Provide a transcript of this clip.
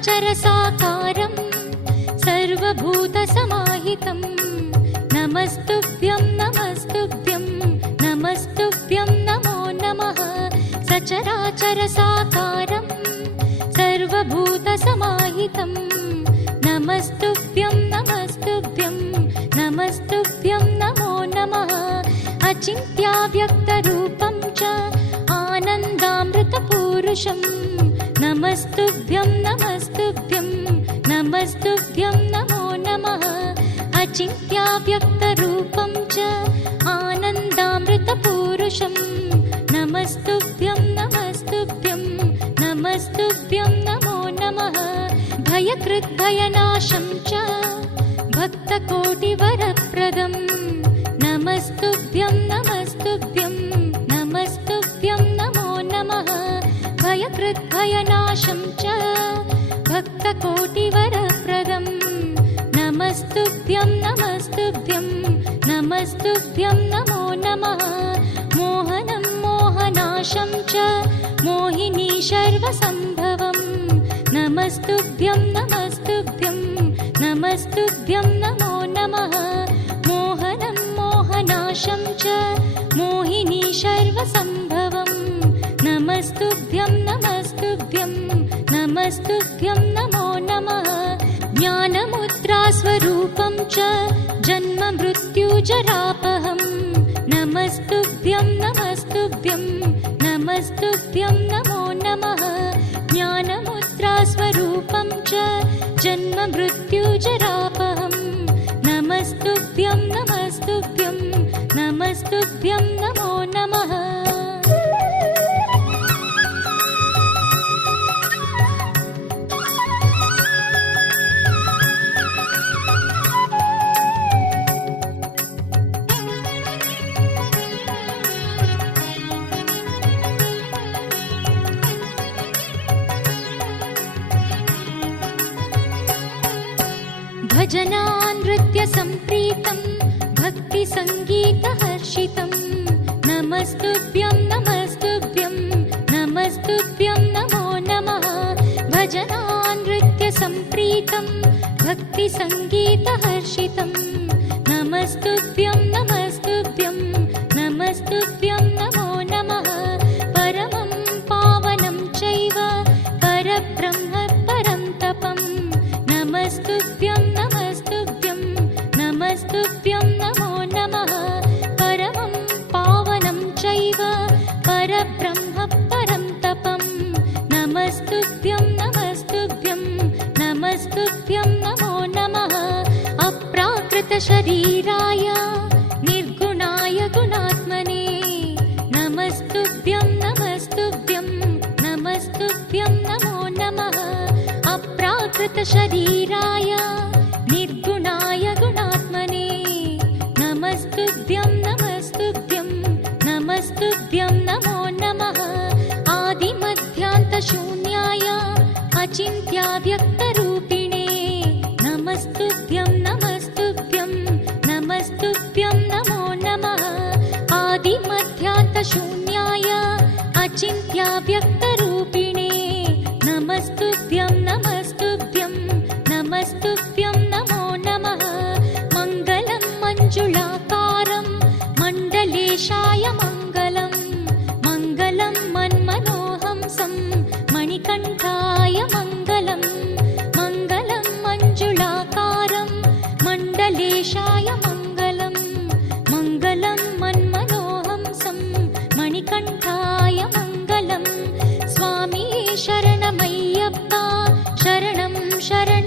सचराचरसाकारं सर्वभूतसमाहितं नमस्तुभ्यं नमस्तुभ्यं नमस्तुभ्यं नमो नमः सचराचरसाकारं सर्वभूतसमाहितं नमस्तुभ्यं नमस्तुभ्यं नमस्तुभ्यं नमो नमः अचिन्त्याव्यक्तरूपं च आनन्दामृतपूरुषं नमस्तुभ्यं नमस्तुभ्यं नमस्तुभ्यं नमो नमः अचिन्त्याव्यक्तरूपं च आनन्दामृतपूरुषं नमस्तुभ्यं नमस्तुभ्यं नमस्तुभ्यं नमो नमः भयकृद्भयनाशं च भक्तकोटिवरप्रदं नमस्तुभ्यं नमस्तुभ्यं नमस्तुभ्यं नमो नमः भयकृद्भयनाशं च भक्तकोटिवरप्रदं नमस्तुभ्यं नमस्तुभ्यं नमस्तुभ्यं नमो नमः मोहनं मोहनाशं च मोहिनी सर्वसम्भवं नमस्तुभ्यं नमस्तुभ्यं नमस्तुभ्यं नमो नमः मोहनं मोहनाशं च मोहिनी सर्वसम्भवं नमस्तुभ्यं नमस्तुभ्यं नमस्तुभ्यं नमो नमः ज्ञानमुद्रास्वरूपं च जन्ममृत्युजरापहं नमस्तुभ्यं नमस्तुभ्यं नमस्तुभ्यं नमो नमः ज्ञानमुद्रास्वरूपं च जन्ममृत्युजरापहं नमस्तुभ्यं नमस्तुभ्यं नमस्तुभ्यं नमो नमः भजनानृत्यसम्प्रीतं भक्तिसङ्गीतहर्षितं नमस्तुभ्यं नमस्तुभ्यं नमस्तुभ्यं नमो नमः भजनानृत्यसम्प्रीतं भक्तिसङ्गीतहर्षितं नमस्तुभ्यं नमस्तुभ्यं नमस्तुभ्यं नमो नमः परमं पावनं चैव परब्रह्म परं तपं नमस्तुभ्यं नमस्तुभ्यं नमस्तुभ्यं नमो नमः परमं पावनं चैव परब्रह्म परं तपं नमस्तुभ्यं नमस्तुभ्यं नमस्तुभ्यं नमो नमः अप्राकृतशरीराय निर्गुणाय गुणात्मने नमस्तुभ्यं नमस्तुभ्यं नमस्तुभ्यं नमो नमः अप्राकृतशरीराय निर्गुणाय गुणात्मने नमस्तुभ्यं नमस्तुभ्यं नमस्तुभ्यं नमो नमः आदिमध्यान्तशून्याय अचिन्त्याव्यक्तरूपिणे नमस्तुभ्यं नमस्तुभ्यं नमस्तुभ्यं नमो नमः आदिमध्यान्तशून्याय अचिन्त्याव्यक्तरूपिणे नमस्तुभ्यं नमस्तुभ्यं नमस्तुभ्यं नमो नमः मङ्गलं मञ्जुलाकारं मण्डलेशाय मङ्गलं मङ्गलं मन्मनोहंसं मणिकण्ठाय मङ्गलं मङ्गलं मञ्जुलाकारं मण्डलेशाय मङ्गलं मङ्गलं मन्मनोहंसं मणिकण्ठाय मङ्गलं स्वामी शरणमय्यप्पा शरणं शरणं